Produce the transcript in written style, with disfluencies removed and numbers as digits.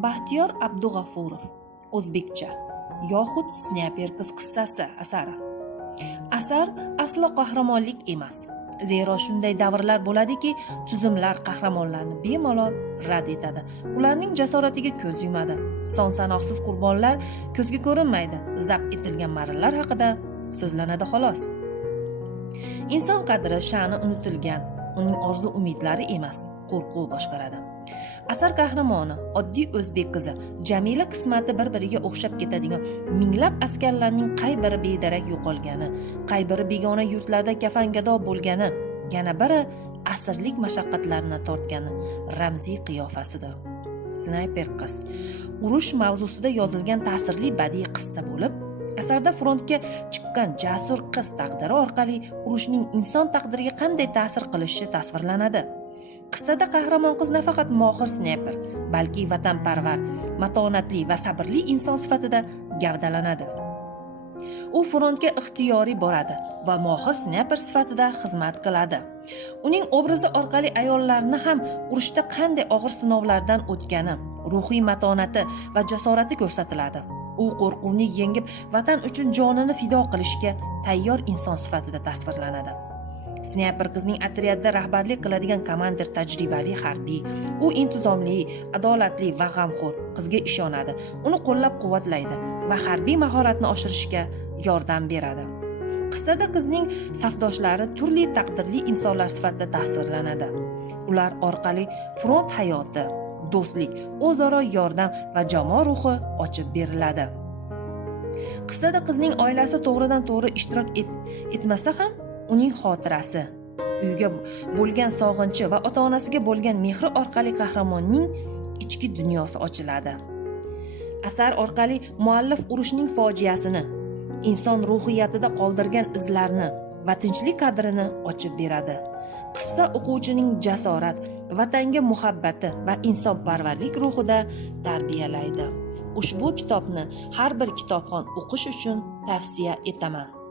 Baxtiyor Abdug'afurov, o'zbekcha yoxud Snayper qiz qissasi asari. Asar aslo qahramonlik emas. Zero shunday davrlar bo'ladiki, tuzumlar qahramonlarni bemalol rad etadi. Ularning jasoratiga ko'z yumadi. Son-sanoqsiz qurbonlar ko'zga ko'rinmaydi. Zabt etilgan marralar haqida so'zlanadi xolos. Inson qadri, sha'ni unutilgan, uning orzu-umidlari emas, qo'rquv boshqaradi. Asar qahramoni oddiy o'zbek qizi Jamila qismati bir-biriga o'xshab ketadigan minglab askarlarning qay biri bedarak yo'qolgani, qay biri begona yurtlarda kafangado bo'lgani, yana biri asrlik mashaqqatlarni tortgani ramziy qiyofasidir. Snayper qiz urush mavzusida yozilgan ta'sirli badiiy qissa bo'lib, asarda frontga chiqqan jasur qiz taqdiri orqali urushning inson taqdiriga qanday ta'sir qilishi tasvirlanadi. Qissada qahramon qiz nafaqat mohir snayper, balki vatanparvar, matonatli va sabrli inson sifatida gavdalanadi. U frontga ixtiyoriy boradi va mohir snayper sifatida xizmat qiladi. Uning obrazi orqali ayollarni ham urushda qanday og'ir sinovlardan o'tgani, ruhiy matonati va jasorati ko'rsatiladi. U qo'rquvni yengib, vatan uchun jonini fido qilishga tayyor inson sifatida tasvirlanadi. Snayper qizning otryadda rahbarlik qiladigan komandir tajribali harbiy. U intizomli, adolatli va g'amxo'r qizga ishonadi. Uni qo'llab-quvvatlaydi va harbiy mahoratni oshirishga yordam beradi. Qissada qizning safdoshlari turli taqdirli insonlar sifatida tasvirlanadi. Ular orqali front hayoti, do'stlik, o'zaro yordam va jamoa ruhi ochib beriladi. Qissada qizning oilasi to'g'ridan-to'g'ri ishtirok etmasa ham, uning xotirasi, uyga bo'lgan sog'inchi va ota-onasiga bo'lgan mehri orqali qahramonning ichki dunyosi ochiladi. Asar orqali muallif urushning fojiasini, inson ruhiyatida qoldirgan izlarni va tinchlik qadrini ochib beradi. Qissa o'quvchining jasorat, vatanga muhabbati va insonparvarlik ruhida tarbiyalaydi. Ushbu kitobni har bir kitobxon o'qish uchun tavsiya etaman.